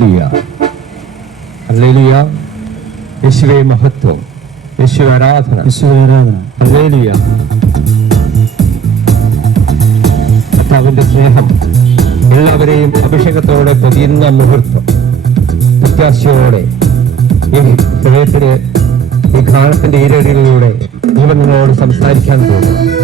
Hallelujah. Hallelujah. യേശുവേ മഹത്വം. യേശു ആരാധന. ആരാധന. ഹല്ലേലൂയ. കർത്താവിന്റെ സ്നേഹം എല്ലാവരെയും അഭിഷേകത്തോടെ പൊതിയുന്ന മുഹൂർത്തം. പ്രത്യാശയോടെ. ഈ ഹൃദയത്തിന് ഈ ഗാനത്തിന്റെ ഈരടികളിലൂടെ ദൈവം നിങ്ങളോട് സംസാരിക്കാൻ പോകും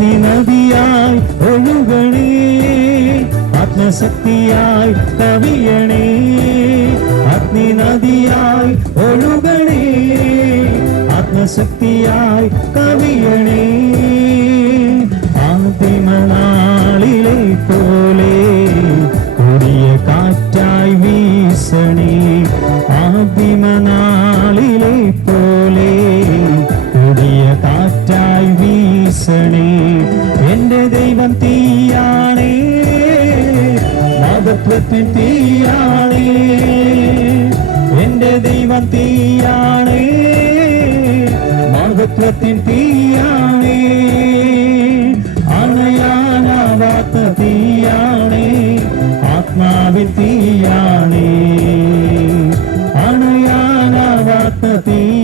നദിയായി ഒഴുകണേ. ആത്മശക്തിയായി കവിയണേ. അഗ്നി നദിയായി ഒഴുകണേ. ആത്മശക്തിയായി കവിയണേ. ആദിമനാളിലെ പോലെ വീസണേ എന്റെ ദൈവം തീയാണേ. മതത്വത്തിൻ തീയാണേ. എന്റെ ദൈവം തീയാണേ. മഹത്വത്തിൻ തീയാണേ. അണയാനാവാത്ത തീയാണേ. ആത്മാവിൻ തീയാണേ. അണയാനാവാത്ത തീയാണേ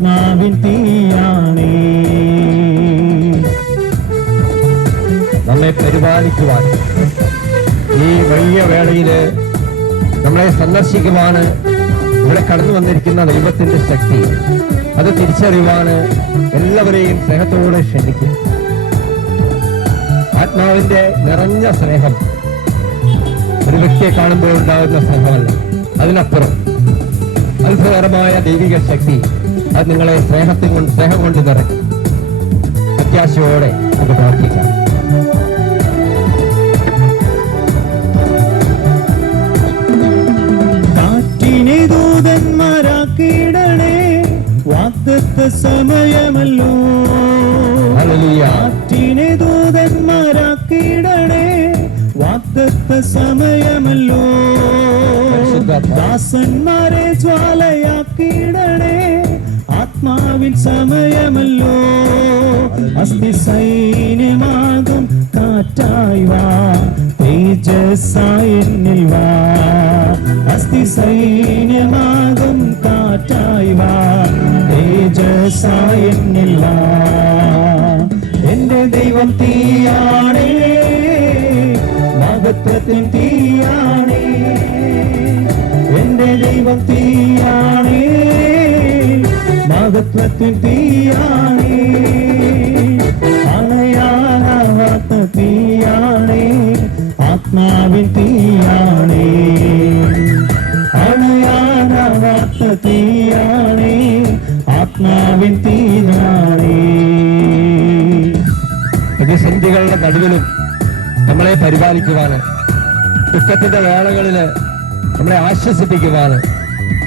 ആത്മാവിൻ തീയാണേ. നമ്മെ പരിപാലിക്കുവാൻ ഈ വലിയ വേളയിൽ നമ്മളെ സന്ദർശിക്കുവാണ് ഇവിടെ കടന്നു വന്നിരിക്കുന്ന ദൈവത്തിന്റെ ശക്തി. അത് തിരിച്ചറിവാണ് എല്ലാവരെയും സ്നേഹത്തോടെ ക്ഷണിക്കും ആത്മാവിന്റെ നിറഞ്ഞ സ്നേഹം ഒരു വ്യക്തിയെ കാണുമ്പോൾ ഉണ്ടാകുന്ന സ്നേഹമല്ല. അതിനപ്പുറം അത്ഭുതകരമായ ദൈവിക ശക്തി അത് നിങ്ങളെ സ്നേഹത്തിൽ കൊണ്ട് സ്നേഹം കൊണ്ട് നിറയ്ക്കും പ്രത്യാശയോടെ നമുക്ക് പ്രാർത്ഥിക്കാം കാറ്റിനെ ദൂതന്മാരാക്കിയിടണേ വാക്തത്വ സമയമല്ലോ. കാറ്റിനെ ദൂതന്മാരാക്കിയിടണേ വാക്തത്വ സമയമല്ലോ. ദാസന്മാരെ ജ്വാലയാക്കിയിടണേ ആത്മാവിൻ സമയമല്ലോ. അസ്ഥി സൈന്യമാകും കാറ്റായി വാ. തേജസ്സായി വാ. അസ്ഥി സൈന്യമാകും കാറ്റായി വാ. തേജസ്സായി വാ. എന്റെ ദൈവം തീയാണേ. മഹത്വത്തിൻ തീയാണേ. എന്റെ ദൈവം തീയാണേ പ്രതിസന്ധികളുടെ നടുവിലും നമ്മളെ പരിപാലിക്കുവാന് ദുഃഖത്തിന്റെ വേളകളിൽ നമ്മളെ ആശ്വസിപ്പിക്കുവാന്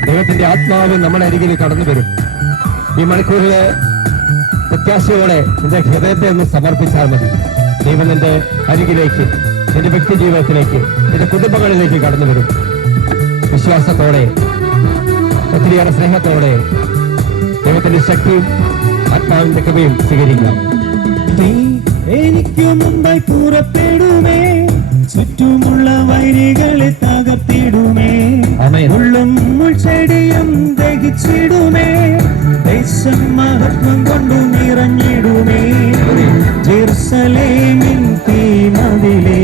ദൈവത്തിന്റെ ആത്മാവ് നമ്മുടെ അരികിൽ കടന്നു വരും ഈ മണിക്കൂറിലെ പ്രത്യാശയോടെ നിന്റെ ഹൃദയത്തെ ഒന്ന് സമർപ്പിച്ചാൽ മതി. ദൈവം നിന്റെ അരികിലേക്ക് നിന്റെ വ്യക്തി ജീവിതത്തിലേക്ക് നിന്റെ കുടുംബങ്ങളിലേക്ക് കടന്നു വരും. വിശ്വാസത്തോടെ ഒത്തിരിയേറെ സ്നേഹത്തോടെ ദൈവത്തിന്റെ ശക്തിയും ആത്മാവിന്റെ കൃപയും സ്വീകരിക്കാം. എനിക്ക് മുമ്പായി പുറപ്പെടുമേ ചുറ്റുമുള്ള വൈരികളെ തകർത്തിടുമേ. ഉള്ളും മുൾച്ചെടിയും ദഹിച്ചിടുമേ. ദേശം മഹത്വം കൊണ്ടു നിറഞ്ഞിടുമേ ജെറുസലേമിൻ തീ മതിലേ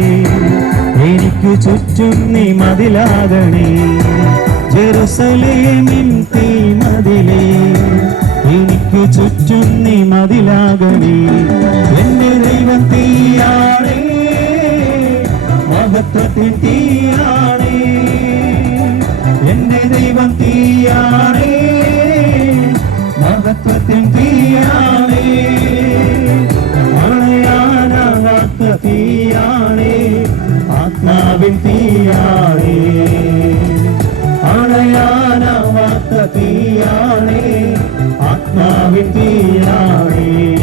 എനിക്ക് ചുറ്റും നീ മതിലാകണേ. ജെറുസലേമിൻ തീ മതിലേ എനിക്ക് ചുറ്റും നീ മതിലാകണേ. എന്റെ ദൈവം തീയാണേ. മഹത്വത്തിൻ തീയാണേ. എന്റെ ദൈവം തീയാണേ. വാഗ്ദത്വത്തിൻ തീയാണേ. അണയാന വാക്ത തീയാണേ. ആത്മാവിൻ തീയാണേ. അണയാന വാക്ത തീയാണേ. ആത്മാവിൻ തീയാണേ.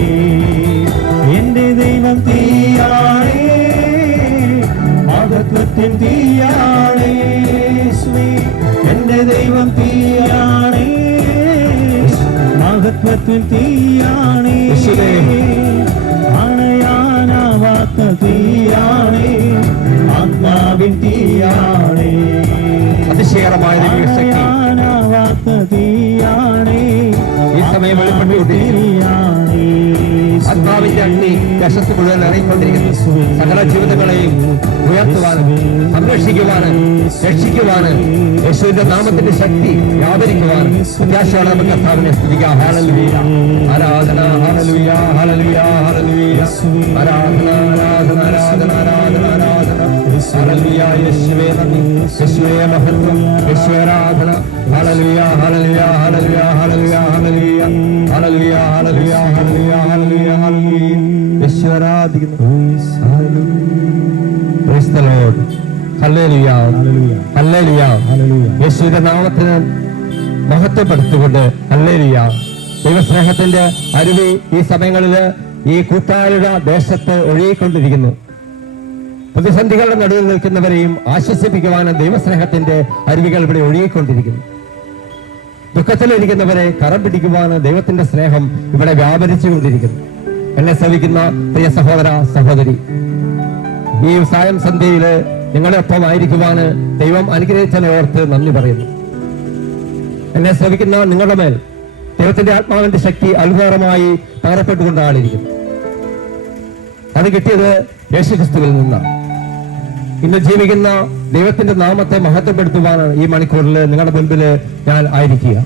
എന്റെ ദൈവം തീയാണേ. വാഗ്ദത്വത്തിൻ തീയാണേ. ദൈവം മഹത്വത്തിൻ തീയാണേ. യേശുവേ. അണയാനാവാത്ത തീയാണേ. ആത്മാവിൻ തീയാണേ. അതിശയകരമായ തീയാണേ. ഈ സമയം വെളിപ്പെട്ടുകൊണ്ടിരിക്കുന്നു. ആത്മാവിന്റെ അഗ്നി ദേശത്ത് മുഴുവൻ ഇറങ്ങിക്കൊണ്ടിരിക്കുന്നു. സകല ജീവിതങ്ങളെയും ഉയർത്തുവാനും സംരക്ഷിക്കുവാനും രക്ഷിക്കുവാനും യേശുവിന്റെ നാമത്തിന്റെ ശക്തി വ്യാപരിക്കുവാനും പ്രത്യാശയോടെ നമുക്ക് കർത്താവിനെ സ്തുതിക്കാം. ആരാധന ഹാലലുയ ഹാലലുയ ഹാലലുയ ആരാധന ആരാധന ആരാധന ആരാധന ആരാധന. ഹാലലുയ യേശുവേ നന്ദി. യേശുവേ മഹത്വം. Praise the Lord. Hallelujah. Hallelujah. യേശുവിന്റെ നാമത്തിന് മഹത്വപ്പെടുത്തിക്കൊണ്ട് ഹല്ലേലൂയ ദൈവസ്നേഹത്തിന്റെ അരുവി ഈ സമയങ്ങളിൽ ഈ കൂട്ടാരുടെ ദേശത്ത് ഒഴുകിക്കൊണ്ടിരിക്കുന്നു. പ്രതിസന്ധികളുടെ നടുവിൽ നിൽക്കുന്നവരെയും ആശ്വസിപ്പിക്കുവാനും ദൈവസ്നേഹത്തിന്റെ അരുവികൾ ഇവിടെ ഒഴുകിക്കൊണ്ടിരിക്കുന്നു. ദുഃഖത്തിലിരിക്കുന്നവരെ കരം പിടിക്കുവാനും ദൈവത്തിന്റെ സ്നേഹം ഇവിടെ വ്യാപരിച്ചുകൊണ്ടിരിക്കുന്നു എന്നെ സേവിക്കുന്ന പ്രിയ സഹോദര സഹോദരി ഈ സായം സന്ധ്യയിൽ നിങ്ങളുടെ ഒപ്പം ആയിരിക്കുവാന് ദൈവം അനുഗ്രഹിച്ചതിനെ ഓർത്ത് നന്ദി പറയുന്നു. എന്നെ ശ്രമിക്കുന്ന നിങ്ങളുടെ മേൽ ദൈവത്തിന്റെ ആത്മാവിന്റെ ശക്തി അത്ഭുതകരമായി പകരപ്പെട്ടുകൊണ്ടാണിരിക്കുന്നത് അത് കിട്ടിയത് യേശുക്രിസ്തുവിൽ നിന്നാണ്. ഇന്ന് ജീവിക്കുന്ന ദൈവത്തിന്റെ നാമത്തെ മഹത്വപ്പെടുത്തുവാനാണ് ഈ മണിക്കൂറിൽ നിങ്ങളുടെ മുൻപിൽ ഞാൻ ആയിരിക്കുക.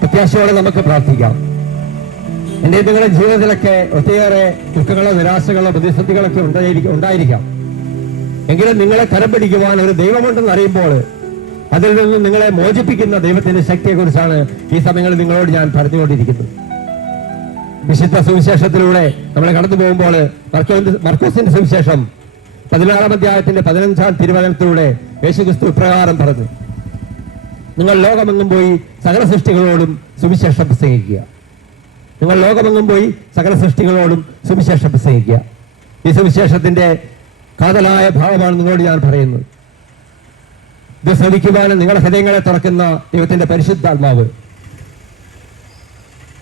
പ്രത്യാശയോടെ നമുക്ക് പ്രാർത്ഥിക്കാം. എന്റെ നിങ്ങളുടെ ജീവിതത്തിലൊക്കെ ഒത്തിരിയേറെ ദുഃഖങ്ങളോ നിരാശകളോ പ്രതിസന്ധികളൊക്കെ ഉണ്ടായിരിക്കും ഉണ്ടായിരിക്കാം. എങ്കിലും നിങ്ങളെ കരം പിടിക്കുവാൻ ഒരു ദൈവമുണ്ടെന്ന് അറിയുമ്പോൾ അതിൽ നിന്ന് നിങ്ങളെ മോചിപ്പിക്കുന്ന ദൈവത്തിന്റെ ശക്തിയെക്കുറിച്ചാണ് ഈ സമയങ്ങളിൽ നിങ്ങളോട് ഞാൻ പറഞ്ഞുകൊണ്ടിരിക്കുന്നത് വിശുദ്ധ സുവിശേഷത്തിലൂടെ നമ്മൾ കടന്നു പോകുമ്പോൾ മർക്കോസിന്റെ മർക്കോസിന്റെ സുവിശേഷം പതിനാറാം അധ്യായത്തിന്റെ പതിനഞ്ചാം തിരുവനന്തപുരത്തിലൂടെ യേശുക്രിസ്തു ഇപ്രകാരം പറഞ്ഞു. നിങ്ങൾ ലോകമെങ്ങും പോയി സകല സൃഷ്ടികളോടും സുവിശേഷം പ്രസംഗിക്കുക. നിങ്ങൾ ലോകമെങ്ങും പോയി സകല സൃഷ്ടികളോടും സുവിശേഷം പ്രസംഗിക്കുക. ഈ സുവിശേഷത്തിന്റെ കാതലായ ഭാവമാണ് നിങ്ങളോട് ഞാൻ പറയുന്നത്. ഇത് ശ്രമിക്കുവാനും നിങ്ങളുടെ ഹൃദയങ്ങളെ തുറക്കുന്ന ദൈവത്തിന്റെ പരിശുദ്ധാത്മാവ്.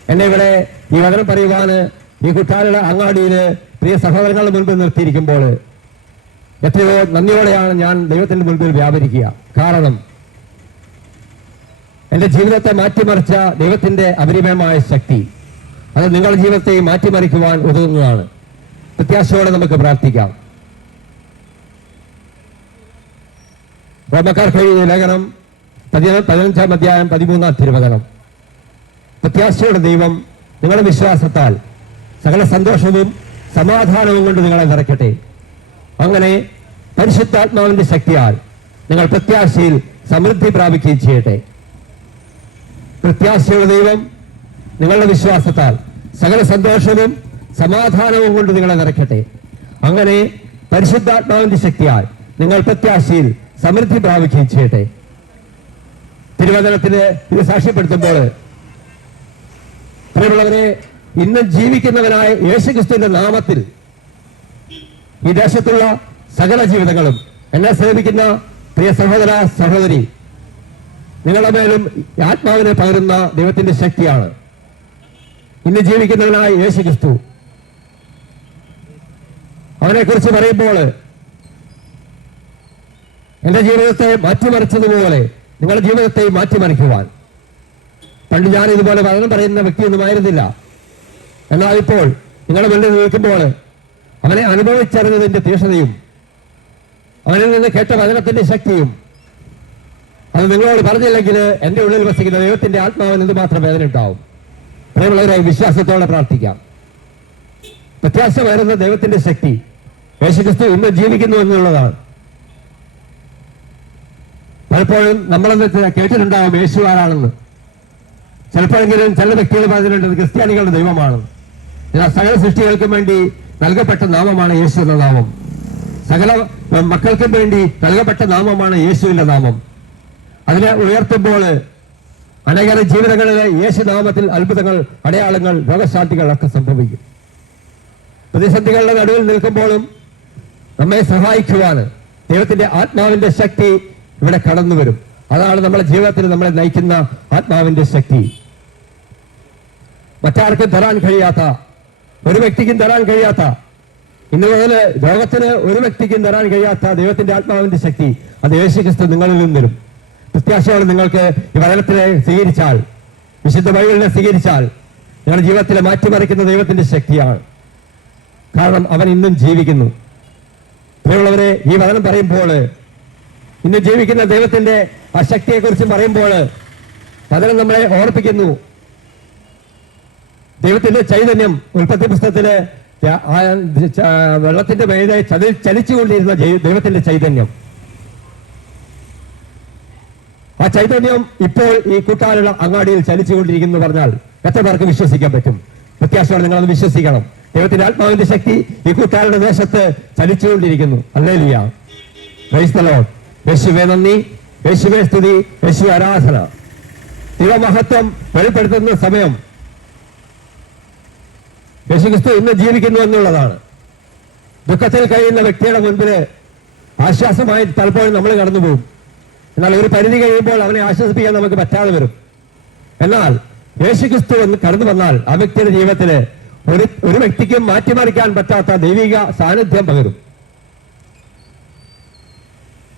എന്നെ ഇവിടെ ഈ വചനം പറയുവാന് ഈ കുട്ടാളുടെ അങ്ങാടിയിൽ പ്രിയ സഹോദരങ്ങളുടെ മുൻപിൽ നിർത്തിയിരിക്കുമ്പോൾ എത്രയോ നന്ദിയോടെയാണ് ഞാൻ ദൈവത്തിന്റെ മുൻപിൽ വ്യാപരിക്കുക. കാരണം എന്റെ ജീവിതത്തെ മാറ്റിമറിച്ച ദൈവത്തിന്റെ അപരിമയമായ ശക്തി അത് നിങ്ങളുടെ ജീവിതത്തെ മാറ്റിമറിക്കുവാൻ ഉതകുന്നതാണ്. പ്രത്യാശയോടെ നമുക്ക് പ്രാർത്ഥിക്കാം. റോമക്കാർക്ക് ലേഖനം പതിന- പതിനഞ്ചാം അധ്യായം പതിമൂന്നാം തിരുവചനം. പ്രത്യാശയുടെ ദൈവം നിങ്ങളുടെ വിശ്വാസത്താൽ സകല സന്തോഷവും സമാധാനവും കൊണ്ട് നിങ്ങളെ നിറയ്ക്കട്ടെ. അങ്ങനെ പരിശുദ്ധാത്മാവിന്റെ ശക്തിയാൽ നിങ്ങൾ പ്രത്യാശയിൽ സമൃദ്ധി പ്രാപിക്കുകയും ചെയ്യട്ടെ. പ്രത്യാശയുടെ ദൈവം നിങ്ങളുടെ വിശ്വാസത്താൽ സകല സന്തോഷവും സമാധാനവും കൊണ്ട് നിങ്ങളെ നിറയ്ക്കട്ടെ. അങ്ങനെ പരിശുദ്ധാത്മാവിന്റെ ശക്തിയാൽ നിങ്ങൾ പ്രത്യാശയിൽ സമൃദ്ധി പ്രാപിക്കുകയും ചെയ്യട്ടെ. തിരുവനന്തപുരത്തിന് ഇത് സാക്ഷ്യപ്പെടുത്തുമ്പോൾ പ്രിയമുള്ളവരെ ഇന്ന് ജീവിക്കുന്നവനായ യേശുക്രിസ്തുവിന്റെ നാമത്തിൽ ഈ ദേശത്തുള്ള സകല ജീവിതങ്ങളും എന്നെ സേവിക്കുന്ന പ്രിയ സഹോദര സഹോദരി നിങ്ങളുടെ മേലും ആത്മാവിനെ പകരുന്ന ദൈവത്തിന്റെ ശക്തിയാണ്. ഇന്ന് ജീവിക്കുന്നവനായ യേശു ക്രിസ്തു അവനെ കുറിച്ച് പറയുമ്പോൾ എന്റെ ജീവിതത്തെ മാറ്റിമറിച്ചതുപോലെ നിങ്ങളുടെ ജീവിതത്തെ മാറ്റിമറിക്കുവാൻ. പണ്ട് ഞാൻ ഇതുപോലെ വചനം പറയുന്ന വ്യക്തിയൊന്നുമായിരുന്നില്ല എന്നാൽ ഇപ്പോൾ നിങ്ങളുടെ മുന്നിൽ നിൽക്കുമ്പോൾ അവനെ അനുഭവിച്ചറിഞ്ഞതിന്റെ തീഷ്ണതയും അവനിൽ നിന്ന് കേട്ട വചനത്തിന്റെ ശക്തിയും അത് നിങ്ങളോട് പറഞ്ഞില്ലെങ്കിൽ എന്റെ ഉള്ളിൽ വസിക്കുന്ന ദൈവത്തിന്റെ ആത്മാവിന് എന്തുമാത്രം വേദന ഉണ്ടാവും. പ്രേമുള്ളവരെ വിശ്വാസത്തോടെ പ്രാർത്ഥിക്കാം. വ്യത്യാസം വരുന്ന ദൈവത്തിന്റെ ശക്തി യേശുക്രിസ്തു ഇന്ന് ജീവിക്കുന്നു എന്നുള്ളതാണ്. പലപ്പോഴും നമ്മളെന്ന് കേട്ടിട്ടുണ്ടാവും യേശു ആരാണെന്ന്. ചിലപ്പോഴെങ്കിലും ചില വ്യക്തികൾ പറഞ്ഞിട്ടുണ്ട് ക്രിസ്ത്യാനികളുടെ ദൈവമാണ്. സകല സൃഷ്ടികൾക്കും വേണ്ടി നൽകപ്പെട്ട നാമമാണ് യേശു എന്ന നാമം. സകല മക്കൾക്കും വേണ്ടി നൽകപ്പെട്ട നാമമാണ് യേശുവിന്റെ നാമം. അതിനെ ഉയർത്തുമ്പോൾ അനേകം ജീവിതങ്ങളിലെ യേശു നാമത്തിൽ അത്ഭുതങ്ങൾ അടയാളങ്ങൾ രോഗശാന്തികൾ ഒക്കെ സംഭവിക്കും. പ്രതിസന്ധികളുടെ നടുവിൽ നിൽക്കുമ്പോഴും നമ്മെ സഹായിക്കുവാൻ ദൈവത്തിന്റെ ആത്മാവിന്റെ ശക്തി ഇവിടെ കടന്നു വരും. അതാണ് നമ്മുടെ ജീവിതത്തിൽ നമ്മളെ നയിക്കുന്ന ആത്മാവിന്റെ ശക്തി. മറ്റാർക്കും തരാൻ കഴിയാത്ത ഒരു വ്യക്തിക്കും തരാൻ കഴിയാത്ത ഇന്ന് മുതൽ ലോകത്തിന് ഒരു വ്യക്തിക്കും തരാൻ കഴിയാത്ത ദൈവത്തിന്റെ ആത്മാവിന്റെ ശക്തി അത് യേശു ക്രിസ്തു നിങ്ങളിൽ നിന്നും വരും. പ്രത്യാശയോടെ നിങ്ങൾക്ക് ഈ വചനത്തിനെ സ്വീകരിച്ചാൽ വിശുദ്ധ ബൈബിളിനെ സ്വീകരിച്ചാൽ നിങ്ങളുടെ ജീവിതത്തിലെ മാറ്റിമറിക്കുന്ന ദൈവത്തിന്റെ ശക്തിയാണ്. കാരണം അവൻ ഇന്നും ജീവിക്കുന്നു. പ്രിയമുള്ളവരെ ഈ വചനം പറയുമ്പോൾ ഇന്ന് ജീവിക്കുന്ന ദൈവത്തിന്റെ ആ ശക്തിയെക്കുറിച്ച് പറയുമ്പോൾ വചനം നമ്മളെ ഓർപ്പിക്കുന്നു. ദൈവത്തിന്റെ ചൈതന്യം ഉൽപ്പത്തി പുസ്തകത്തിലെ വെള്ളത്തിന്റെ മേലെ ചതി ചലിച്ചുകൊണ്ടിരുന്ന ദൈവത്തിന്റെ ചൈതന്യം. ആ ചൈതന്യം ഇപ്പോൾ ഈ കൂട്ടാനുള്ള അങ്ങാടിയിൽ ചലിച്ചുകൊണ്ടിരിക്കുന്നു പറഞ്ഞാൽ എത്ര പേർക്ക് വിശ്വസിക്കാൻ പറ്റും? വ്യത്യാസമാണ് നിങ്ങൾ അത് വിശ്വസിക്കണം. ദൈവത്തിന്റെ ആത്മാവിന്റെ ശക്തി ഈ കൂട്ടാരുടെ ദേശത്ത് ചലിച്ചുകൊണ്ടിരിക്കുന്നു. അല്ലേ ലിയ ക്രൈസ്തലോ യേശുവേ നന്ദി. യേശുവേ സ്തുതി. യേശു ആരാധന. ദൈവമഹത്വം വെളിപ്പെടുത്തുന്ന സമയം യേശുക്രിസ്തു ഇന്ന് ജീവിക്കുന്നു എന്നുള്ളതാണ്. ദുഃഖത്തിൽ കഴിയുന്ന വ്യക്തിയുടെ മുൻപിൽ ആശ്വാസമായി പലപ്പോഴും നമ്മൾ കടന്നു പോകും. എന്നാൽ ഒരു പരിധി കഴിയുമ്പോൾ അവനെ ആശ്വസിപ്പിക്കാൻ നമുക്ക് പറ്റാതെ വരും. എന്നാൽ യേശുക്രിസ്തു കടന്നു വന്നാൽ ആ വ്യക്തിയുടെ ജീവിതത്തിൽ ഒരു ഒരു വ്യക്തിക്കും മാറ്റിമറിക്കാൻ പറ്റാത്ത ദൈവിക സാന്നിധ്യം പകരും.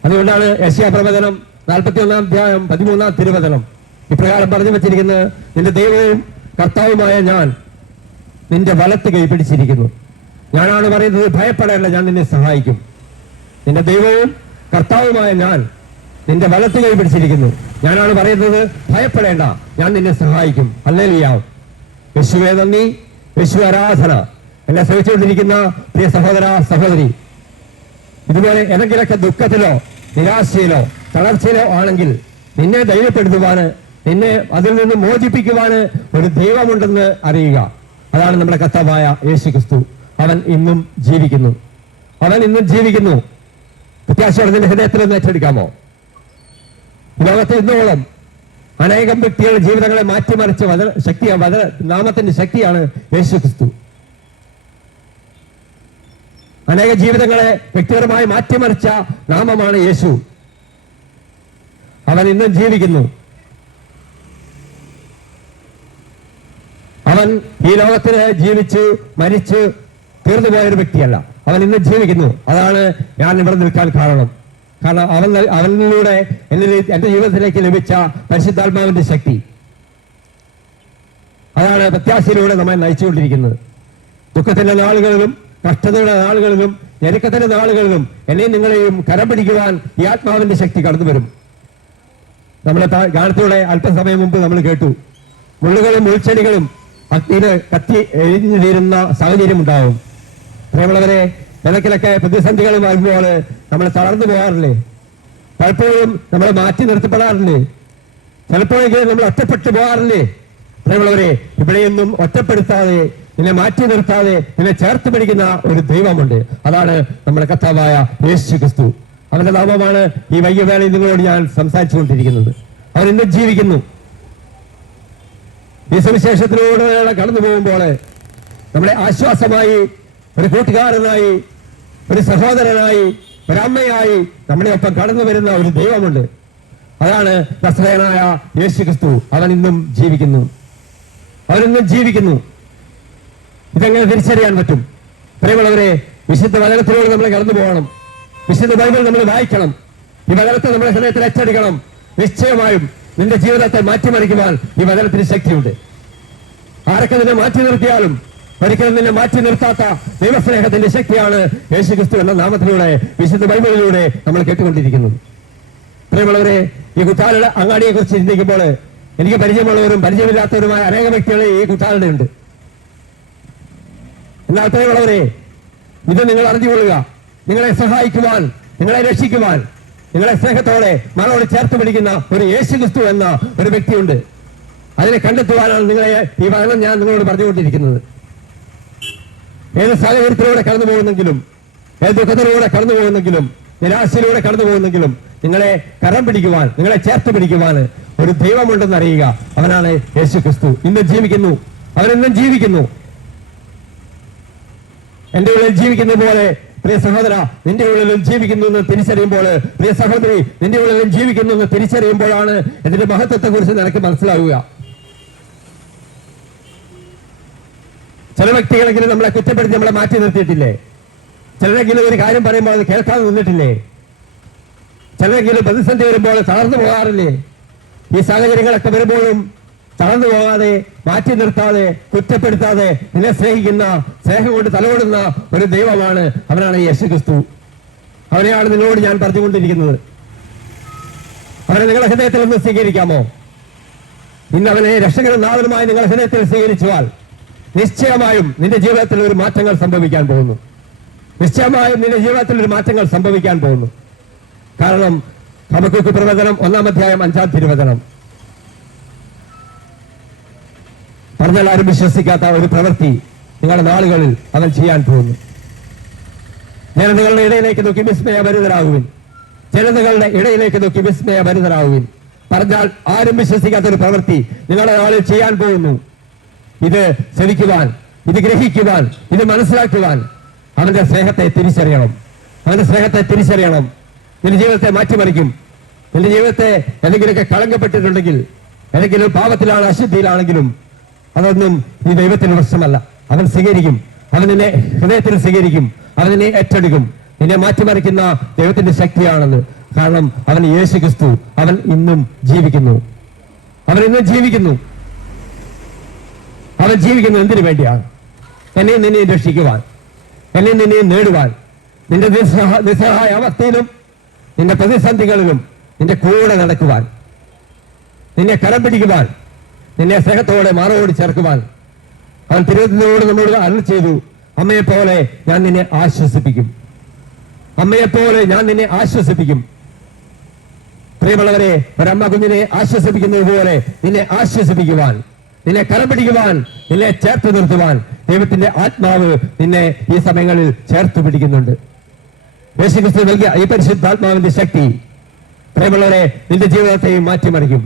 അതുകൊണ്ടാണ് യശ്യാ പ്രവചനം നാൽപ്പത്തി ഒന്നാം അധ്യായം പതിമൂന്നാം തിരുവചനം. ഇപ്രകാരം പറഞ്ഞു വെച്ചിരിക്കുന്നത് എന്റെ ദൈവവും കർത്താവുമായ ഞാൻ നിന്റെ വലത്ത് കൈപിടിച്ചിരിക്കുന്നു ഞാനാണ് പറയുന്നത് ഭയപ്പെടേണ്ട ഞാൻ നിന്നെ സഹായിക്കും. നിന്റെ ദൈവവും കർത്താവുമായ ഞാൻ നിന്റെ വലത്ത് കൈപിടിച്ചിരിക്കുന്നു ഞാനാണ് പറയുന്നത് ഭയപ്പെടേണ്ട ഞാൻ നിന്നെ സഹായിക്കും. അല്ലേലിയാവും യേശുവേ നന്ദി. യേശു ആരാധന. എന്നെ ശ്രമിച്ചുകൊണ്ടിരിക്കുന്ന പ്രിയ സഹോദര സഹോദരി. ഇതുപോലെ ഏതെങ്കിലൊക്കെ ദുഃഖത്തിലോ നിരാശയിലോ തളർച്ചയിലോ ആണെങ്കിൽ നിന്നെ ധൈര്യപ്പെടുത്തുവാന് നിന്നെ അതിൽ നിന്ന് മോചിപ്പിക്കുവാന് ഒരു ദൈവമുണ്ടെന്ന് അറിയുക. അതാണ് നമ്മുടെ കർത്താവായ യേശു ക്രിസ്തു അവൻ ഇന്നും ജീവിക്കുന്നു. അവൻ ഇന്നും ജീവിക്കുന്നു. പ്രത്യാശയോടെ ഹൃദയത്തിൽ ഒന്ന് ഏറ്റെടുക്കാമോ? ലോകത്തെ ഇന്നോളം അനേകം വ്യക്തികളുടെ ജീവിതങ്ങളെ മാറ്റിമറിച്ച വധ ശക്തിയാണ് വധ നാമത്തിന്റെ ശക്തിയാണ് യേശു ക്രിസ്തു അനേക ജീവിതങ്ങളെ വ്യക്തിപരമായി മാറ്റിമറിച്ച നാമമാണ് യേശു. അവൻ ഇന്നും ജീവിക്കുന്നു. അവൻ ഈ ലോകത്തിന് ജീവിച്ച് മരിച്ച് തീർന്നു പോയ ഒരു വ്യക്തിയല്ല. അവൻ ഇന്ന് ജീവിക്കുന്നു. അതാണ് ഞാൻ ഇവിടെ നിൽക്കാൻ കാരണം. കാരണം അവൻ അവനിലൂടെ എന്നിൽ എന്റെ ജീവിതത്തിലേക്ക് ലഭിച്ച പരിശുദ്ധാത്മാവിന്റെ ശക്തി. അതാണ് പ്രത്യാശയിലൂടെ നമ്മെ നയിച്ചുകൊണ്ടിരിക്കുന്നത്. ദുഃഖത്തിന്റെ നാളുകളിലും കഷ്ടതയുടെ നാളുകളിലും ഞെരുക്കത്തിന്റെ നാളുകളിലും എന്നെയും നിങ്ങളെയും കരം പിടിക്കുവാൻ ഈ ആത്മാവിന്റെ ശക്തി കടന്നു വരും. നമ്മുടെ ഗാനത്തിലൂടെ അല്പസമയം മുമ്പ് നമ്മൾ കേട്ടു. മുള്ളുകളും മുൾച്ചെടികളും അഗ്നിയിൽ കത്തി എഴുതി തീരുന്ന സാഹചര്യം ഉണ്ടാവും പ്രിയമുള്ളവരെ ഇടയ്ക്കിലൊക്കെ പ്രതിസന്ധികൾ വരുമ്പോൾ നമ്മൾ തളർന്നു പോകാറില്ലേ? പലപ്പോഴും നമ്മൾ മാറ്റി നിർത്തപ്പെടാറില്ലേ? ചിലപ്പോഴെങ്കിലും നമ്മൾ ഒറ്റപ്പെട്ടു പോകാറില്ലേ? പ്രിയമുള്ളവരെ ഇവിടെയൊന്നും ഒറ്റപ്പെടുത്താതെ നിന്നെ മാറ്റി നിർത്താതെ നിന്നെ ചേർത്ത് പിടിക്കുന്ന ഒരു ദൈവമുണ്ട്. അതാണ് നമ്മുടെ കർത്താവായ യേശു ക്രിസ്തു അവന്റെ നാമമാണ് ഈ വൈകിയവേളയിൽ നിങ്ങളോട് ഞാൻ സംസാരിച്ചുകൊണ്ടിരിക്കുന്നത്. അവൻ ഇന്ന് ജീവിക്കുന്നു. ഈ സുവിശേഷത്തിലൂടെ കടന്നു പോകുമ്പോൾ നമ്മുടെ ആശ്വാസമായി ഒരു കൂട്ടുകാരനായി ഒരു സഹോദരനായി ഒരു അമ്മയായി നമ്മുടെ ഒപ്പം കടന്നു വരുന്ന ഒരു ദൈവമുണ്ട്. അതാണ് നസ്രയനായ യേശു ക്രിസ്തു അവൻ ഇന്നും ജീവിക്കുന്നു. അവനിന്നും ജീവിക്കുന്നു. ഇതെങ്ങനെ തിരിച്ചറിയാൻ പറ്റും? പ്രിയമുള്ളവരെ വിശുദ്ധ വചനത്തിലൂടെ നമ്മൾ കടന്നു പോകണം. വിശുദ്ധ ബൈബിൾ നമ്മൾ വായിക്കണം. ഈ വചനത്തെ നമ്മുടെ ഹൃദയത്തിൽ അച്ചടിക്കണം. നിശ്ചയമായും നിന്റെ ജീവിതത്തെ മാറ്റിമറിക്കുവാൻ ഈ വചനത്തിന് ശക്തിയുണ്ട്. ആരൊക്കെ നിന്നെ മാറ്റി നിർത്തിയാലും ഒരിക്കലും നിന്നെ മാറ്റി നിർത്താത്ത ദൈവസ്നേഹത്തിന്റെ ശക്തിയാണ് യേശു ക്രിസ്തു എന്ന നാമത്തിലൂടെ വിശുദ്ധ ബൈബിളിലൂടെ നമ്മൾ കേട്ടുകൊണ്ടിരിക്കുന്നത് പ്രിയമുള്ളവരെ ഈ കുത്താലയുടെ അങ്ങാടിയെ കുറിച്ച് ചിന്തിക്കുമ്പോൾ എനിക്ക് പരിചയമുള്ളവരും പരിചയമില്ലാത്തവരുമായ അനേക വ്യക്തികൾ ഈ കുട്ടാളുടെ ഉണ്ട്. എന്നാൽ പ്രിയമുള്ളവരെ ഇത് നിങ്ങൾ അറിഞ്ഞുകൊള്ളുക. നിങ്ങളെ സഹായിക്കുവാൻ നിങ്ങളെ രക്ഷിക്കുവാൻ നിങ്ങളെ സ്നേഹത്തോടെ മനോട് ചേർത്ത് പിടിക്കുന്ന ഒരു യേശു ക്രിസ്തു എന്ന ഒരു വ്യക്തിയുണ്ട്. അതിനെ കണ്ടെത്തുവാനാണ് നിങ്ങളെ ഈ വചനം ഞാൻ നിങ്ങളോട് പറഞ്ഞുകൊണ്ടിരിക്കുന്നത്. ഏത് സാഹചര്യത്തിലൂടെ കടന്നു പോകുന്നെങ്കിലും ഏത് ദുഃഖത്തിലൂടെ കടന്നു പോകുന്നെങ്കിലും നിരാശയിലൂടെ കടന്നു പോകുന്നെങ്കിലും നിങ്ങളെ കരം പിടിക്കുവാൻ നിങ്ങളെ ചേർത്ത് പിടിക്കുവാൻ ഒരു ദൈവമുണ്ടെന്ന് അറിയുക. അവനാണ് യേശു ക്രിസ്തു ഇന്നും ജീവിക്കുന്നു. അവൻ ഇന്നും ജീവിക്കുന്നു. എന്റെ ഉള്ളിൽ ജീവിക്കുന്ന പോലെ പ്രിയ സഹോദര നിന്റെ ഉള്ളിലും ജീവിക്കുന്നു എന്ന് തിരിച്ചറിയുമ്പോൾ പ്രിയ സഹോദരി നിന്റെ ഉള്ളിലും ജീവിക്കുന്നു എന്ന് തിരിച്ചറിയുമ്പോഴാണ് ഇതിന്റെ മഹത്വത്തെ കുറിച്ച് നിനക്ക് മനസ്സിലാവുക. ചില വ്യക്തികളെങ്കിലും നമ്മളെ കുറ്റപ്പെടുത്തി നമ്മളെ മാറ്റി നിർത്തിയിട്ടില്ലേ? ചിലരെങ്കിലും ഒരു കാര്യം പറയുമ്പോൾ അത് കേൾക്കാതെ നിന്നിട്ടില്ലേ? ചിലരെങ്കിലും പ്രതിസന്ധി വരുമ്പോൾ തളർന്നു പോകാറില്ലേ? ഈ സാഹചര്യങ്ങളൊക്കെ വരുമ്പോഴും തളർന്നു പോകാതെ മാറ്റി നിർത്താതെ കുറ്റപ്പെടുത്താതെ നിന്നെ സ്നേഹിക്കുന്ന സ്നേഹം കൊണ്ട് തലകൊടുന്ന ഒരു ദൈവമാണ് അവനാണ് യേശു ക്രിസ്തു അവനെയാണ് നിങ്ങളോട് ഞാൻ പറഞ്ഞുകൊണ്ടിരിക്കുന്നത്. അവനെ നിങ്ങളുടെ ഹൃദയത്തിൽ ഒന്ന് സ്വീകരിക്കാമോ? ഇന്ന് അവനെ രക്ഷകനും നാഥനുമായി നിങ്ങളുടെ ഹൃദയത്തിൽ സ്വീകരിച്ചാൽ നിശ്ചയമായും നിന്റെ ജീവിതത്തിൽ ഒരു മാറ്റങ്ങൾ സംഭവിക്കാൻ പോകുന്നു. നിശ്ചയമായും നിന്റെ ജീവിതത്തിൽ ഒരു മാറ്റങ്ങൾ സംഭവിക്കാൻ പോകുന്നു. കാരണം നമുക്ക് പ്രവചനം ഒന്നാം അധ്യായം അഞ്ചാം തിരുവചനം. പറഞ്ഞാൽ ആരും വിശ്വസിക്കാത്ത ഒരു പ്രവൃത്തി നിങ്ങളുടെ നാളുകളിൽ അവൻ ചെയ്യാൻ പോകുന്നു. ഞാൻ നിങ്ങളുടെ ഇടയിലേക്ക് നോക്കി വിസ്മയഭരിതരാകുവിൻ ജനതകളുടെ ഇടയിലേക്ക് നോക്കി വിസ്മയഭരിതരാകുവിൻ പറഞ്ഞാൽ ആരും വിശ്വസിക്കാത്ത ഒരു പ്രവൃത്തി നിങ്ങളുടെ നാളിൽ ചെയ്യാൻ പോകുന്നു. ഇത് ശ്രമിക്കുവാൻ ഇത് ഗ്രഹിക്കുവാൻ ഇത് മനസ്സിലാക്കുവാൻ അവന്റെ സ്നേഹത്തെ തിരിച്ചറിയണം. അവന്റെ സ്നേഹത്തെ തിരിച്ചറിയണം. നിന്റെ ജീവിതത്തെ മാറ്റിമറിക്കും. നിന്റെ ജീവിതത്തെ എന്തെങ്കിലുമൊക്കെ കളങ്കപ്പെട്ടിട്ടുണ്ടെങ്കിൽ ഏതെങ്കിലും പാപത്തിലാണ് അശുദ്ധിയിലാണെങ്കിലും അതൊന്നും ഈ ദൈവത്തിന് പ്രശ്നമല്ല. അവൻ സ്വീകരിക്കും. അവൻ നിന്നെ ഹൃദയത്തിൽ സ്വീകരിക്കും. അവൻ നിന്നെ ഏറ്റെടുക്കും. നിന്നെ മാറ്റിമറിക്കുന്ന ദൈവത്തിന്റെ ശക്തിയാണെന്ന്. കാരണം അവൻ യേശു ക്രിസ്തു അവൻ ഇന്നും ജീവിക്കുന്നു. അവൻ ഇന്നും ജീവിക്കുന്നു. അവൻ ജീവിക്കുന്നത് എന്തിനു വേണ്ടിയാണ്? എന്നെ നിന്നെ രക്ഷിക്കുവാൻ. എന്നെ നിന്നെ നേടുവാൻ. നിന്റെ നിസ്സഹ- നിസ്സഹായ അവസ്ഥയിലും നിന്റെ പ്രതിസന്ധികളിലും നിന്റെ കൂടെ നടക്കുവാൻ. നിന്നെ കരം പിടിക്കുവാൻ. നിന്നെ സ്നേഹത്തോടെ മാറോട് ചേർക്കുവാൻ. അവൻ തിരുവനന്തപുരത്തോട് നമ്മോട് അരുൾ ചെയ്തു അമ്മയെ പോലെ ഞാൻ നിന്നെ ആശ്വസിപ്പിക്കും. അമ്മയെ പോലെ ഞാൻ നിന്നെ ആശ്വസിപ്പിക്കും. പ്രിയമുള്ളവരെ ഒരമ്മ കുഞ്ഞിനെ ആശ്വസിപ്പിക്കുന്നത് പോലെ നിന്നെ ആശ്വസിപ്പിക്കുവാൻ നിന്നെ കരം പിടിക്കുവാൻ നിന്നെ ചേർത്ത് നിർത്തുവാൻ ദൈവത്തിന്റെ ആത്മാവ് നിന്നെ ഈ സമയങ്ങളിൽ ചേർത്ത് പിടിക്കുന്നുണ്ട്. യേശുക്രിസ്തു നൽകിയ ഈ പരിശുദ്ധാത്മാവിന്റെ ശക്തി പ്രിയമുള്ളവരെ നിന്റെ ജീവിതത്തെയും മാറ്റിമറിക്കും.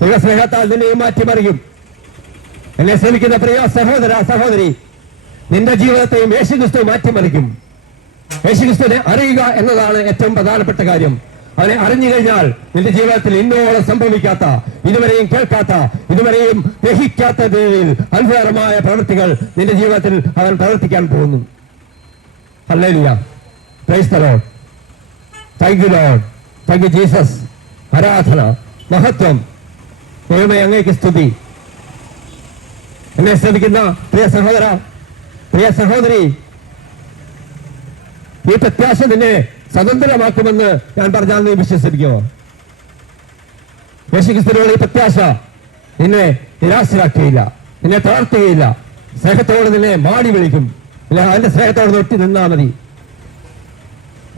ദൈവസ്നേഹത്താൽ നിന്നെയും മാറ്റിമറിയും എന്നെ ശ്രമിക്കുന്ന പ്രിയ സഹോദര സഹോദരി നിന്റെ ജീവിതത്തെയും യേശുക്രിസ്തു മാറ്റിമറിക്കും യേശുക്രിസ്തുവിനെ അറിയുക എന്നതാണ് ഏറ്റവും പ്രധാനപ്പെട്ട കാര്യം. അവനെ അറിഞ്ഞു കഴിഞ്ഞാൽ നിന്റെ ജീവിതത്തിൽ ഇന്നോളം സംഭവിക്കാത്ത ഇതുവരെയും കേൾക്കാത്ത ഇതുവരെയും ഗ്രഹിക്കാത്ത രീതിയിൽ അത്ഭുതകരമായ പ്രവൃത്തികൾ നിന്റെ ജീവിതത്തിൽ അവൻ പ്രവർത്തിക്കാൻ പോകുന്നു. Hallelujah praise thank you Lord thank you Jesus ആരാധന മഹത്വം. ദൈവമേ അങ്ങേക്ക് സ്തുതി. എന്നെ ശ്രമിക്കുന്ന പ്രിയ സഹോദര പ്രിയ സഹോദരി ഈ പ്രത്യാശ നിന്നെ സ്വതന്ത്രമാക്കുമെന്ന് ഞാൻ പറഞ്ഞാൽ നീ വിശ്വസിക്കുമോ യേശുക്രിസ്തുവിനുള്ള ഈ പ്രത്യാശ നിന്നെ നിരാശരാക്കുകയില്ല നിന്നെ തളർത്തുകയില്ല. സ്നേഹത്തോട് നിന്നെ മാടി വിളിക്കും. ഇല്ല അവന്റെ സ്നേഹത്തോട് തൊട്ടി നിന്നാ മതി.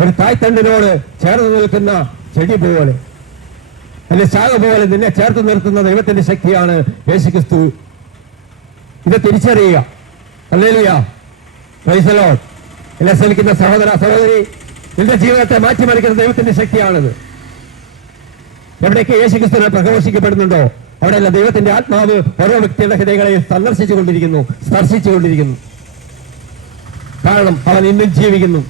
ഒരു തായ്തണ്ടിനോട് ചേർന്ന് നിൽക്കുന്ന ചെടി പോലെ. അല്ലെ ശാഖ പോലെ നിന്നെ ചേർത്ത് നിർത്തുന്ന ദൈവത്തിന്റെ ശക്തിയാണ് യേശു ക്രിസ്തു ഇത് തിരിച്ചറിയുക. അല്ലേലിയ എന്നെ ശ്രമിക്കുന്ന സഹോദര സഹോദരി നിന്റെ ജീവിതത്തെ മാറ്റിമറിക്കുന്ന ദൈവത്തിന്റെ ശക്തിയാണിത്. എവിടെയൊക്കെ യേശു ക്രിസ്തു പ്രഘോഷിക്കപ്പെടുന്നുണ്ടോ? അവിടെയല്ല ദൈവത്തിന്റെ ആത്മാവ് ഓരോ വ്യക്തിയുടെ ഹൃദയങ്ങളെ സന്ദർശിച്ചുകൊണ്ടിരിക്കുന്നു സ്പർശിച്ചുകൊണ്ടിരിക്കുന്നു. കാരണം അവൻ ഇന്നും ജീവിക്കുന്നു.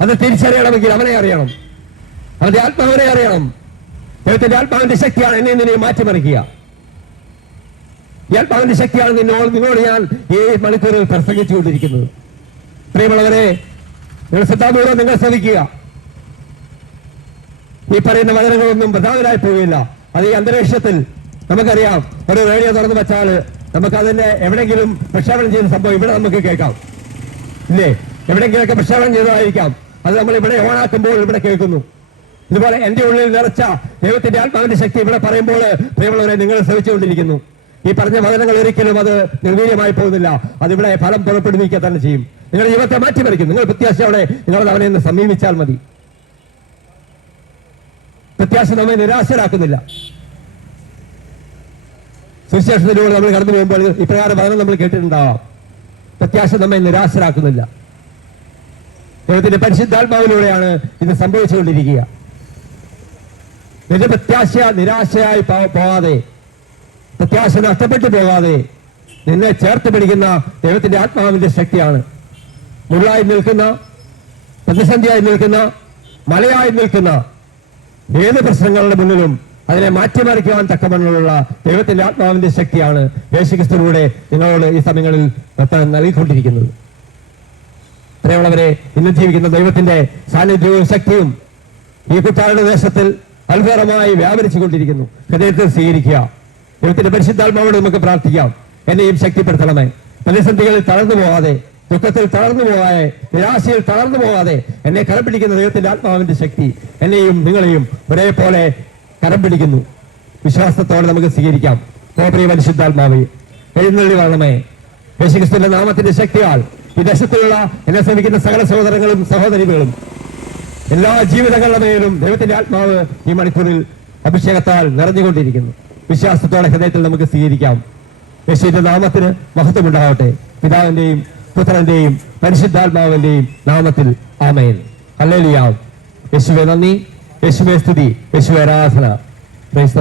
അത് തിരിച്ചറിയണമെങ്കിൽ അവനെ അറിയണം. അവന്റെ ആത്മാവിനെ അറിയണം. ദൈവത്തിന്റെ ആത്മാവിന്റെ ശക്തിയാണ് എന്നെ നിന്നെ മാറ്റിമറിക്കുക. ഈ ആത്മാവിന്റെ ശക്തിയാണ് നിന്നോട് നിന്നോട് ഞാൻ ഈ മണിക്കൂറിൽ പ്രസംഗിച്ചുകൊണ്ടിരിക്കുന്നത്. പ്രിയമുള്ളവരെ നിങ്ങൾ ശ്രദ്ധാപൂർവം നിങ്ങൾ ശ്രദ്ധിക്കുക ഈ പറയുന്ന വചനങ്ങളൊന്നും പ്രധാനരായി പോവില്ല. അത് ഈ അന്തരീക്ഷത്തിൽ നമുക്കറിയാം. ഒരു റേഡിയോ തുറന്നു വെച്ചാൽ നമുക്ക് അതിന്റെ എവിടെയെങ്കിലും പ്രക്ഷേപണം ചെയ്യുന്ന സംഭവം ഇവിടെ നമുക്ക് കേൾക്കാം. ഇല്ലേ? എവിടെയെങ്കിലുമൊക്കെ പ്രക്ഷേപണം ചെയ്തതായിരിക്കാം. അത് നമ്മൾ ഇവിടെ ഓണാക്കുമ്പോൾ ഇവിടെ കേൾക്കുന്നു. ഇതുപോലെ എന്റെ ഉള്ളിൽ നിറച്ച ദൈവത്തിന്റെ ആത്മാവിന്റെ ശക്തി ഇവിടെ പറയുമ്പോൾ പ്രിയമുള്ളവരെ നിങ്ങൾ ശ്രമിച്ചുകൊണ്ടിരിക്കുന്നു ഈ പറഞ്ഞ വചനങ്ങൾ ഒരിക്കലും അത് നിർവീര്യമായി പോകുന്നില്ല. അതിവിടെ ഫലം പുറപ്പെടുവിക്കുക തന്നെ ചെയ്യും. നിങ്ങളുടെ ജീവിതത്തെ മാറ്റിമറിക്കും. നിങ്ങൾ പ്രത്യാശയോടെ നിങ്ങൾ അവനെ സമീപിച്ചാൽ മതി. പ്രത്യാശ നമ്മെ നിരാശരാക്കുന്നില്ല. സുവിശേഷത്തിലൂടെ നമ്മൾ കടന്നു പോകുമ്പോൾ ഇപ്രകാരം വചനം നമ്മൾ കേട്ടിട്ടുണ്ടാവാം. പ്രത്യാശ നമ്മെ നിരാശരാക്കുന്നില്ല. ദൈവത്തിന്റെ പരിശുദ്ധാത്മാവിലൂടെയാണ് ഇത് സംഭവിച്ചുകൊണ്ടിരിക്കുക. നിന്റെ പ്രത്യാശ നിരാശയായി പോവാതെ. പ്രത്യാശ നഷ്ടപ്പെട്ടു പോകാതെ നിന്നെ ചേർത്ത് പിടിക്കുന്ന ദൈവത്തിന്റെ ആത്മാവിന്റെ ശക്തിയാണ്. മുള്ളായി നിൽക്കുന്ന പ്രതിസന്ധിയായി നിൽക്കുന്ന മലയായി നിൽക്കുന്ന ഏത് പ്രശ്നങ്ങളുടെ മുന്നിലും അതിനെ മാറ്റിമറിക്കുവാൻ തക്കമണ്ണുള്ള ദൈവത്തിന്റെ ആത്മാവിന്റെ ശക്തിയാണ് യേശുക്രിസ്തുവിലൂടെ നിങ്ങളോട് ഈ സമയങ്ങളിൽ നൽകിക്കൊണ്ടിരിക്കുന്നത്. പ്രിയമുള്ളവരെ ഇന്ന് ജീവിക്കുന്ന ദൈവത്തിന്റെ സാന്നിധ്യവും ശക്തിയും ഈ കുട്ടാരുടെ ദേശത്തിൽ അത്ഭുതമായി വ്യാപരിച്ചു കൊണ്ടിരിക്കുന്നു ഹൃദയത്തെ സ്വീകരിക്കുക. ദൈവത്തിന്റെ പരിശുദ്ധാത്മാവോട് നമുക്ക് പ്രാർത്ഥിക്കാം. എന്നെയും ശക്തിപ്പെടുത്തണമേ. പ്രതിസന്ധികളിൽ തളർന്നു പോകാതെ ദുഃഖത്തിൽ തളർന്നു പോകാതെ നിരാശയിൽ തളർന്നു പോകാതെ എന്നെ കരം പിടിക്കുന്ന ദൈവത്തിന്റെ ആത്മാവിന്റെ ശക്തി എന്നെയും നിങ്ങളെയും ഒരേപോലെ കരം പിടിക്കുന്നു. വിശ്വാസത്തോടെ നമുക്ക് സ്വീകരിക്കാം. പ്രിയ പരിശുദ്ധാത്മാവേ എഴുന്നള്ളി വരണമേ യേശുക്രിസ്തുവിന്റെ നാമത്തിന്റെ ശക്തിയാൽ ഈ ദേശത്തിലുള്ള എന്നെ ശ്രമിക്കുന്ന സകല സഹോദരങ്ങളും സഹോദരികളും എല്ലാ ജീവിതങ്ങളുടെ മേലും ദൈവത്തിന്റെ ആത്മാവ് ഈ മണിക്കൂറിൽ അഭിഷേകത്താൽ നിറഞ്ഞുകൊണ്ടിരിക്കുന്നു. വിശ്വാസത്തോടെ ഹൃദയത്തിൽ നമുക്ക് സ്വീകരിക്കാം. യേശുവിന്റെ നാമത്തിന് മഹത്വമുണ്ടാവട്ടെ പിതാവിന്റെയും പുത്രന്റെയും പരിശുദ്ധാത്മാവിന്റെയും നാമത്തിൽ ആമേൻ. ഹല്ലേലൂയ. യേശുവെ നന്ദി. യേശുവെ സ്തുതി. യേശുവെ ആരാധന. പ്രൈസ്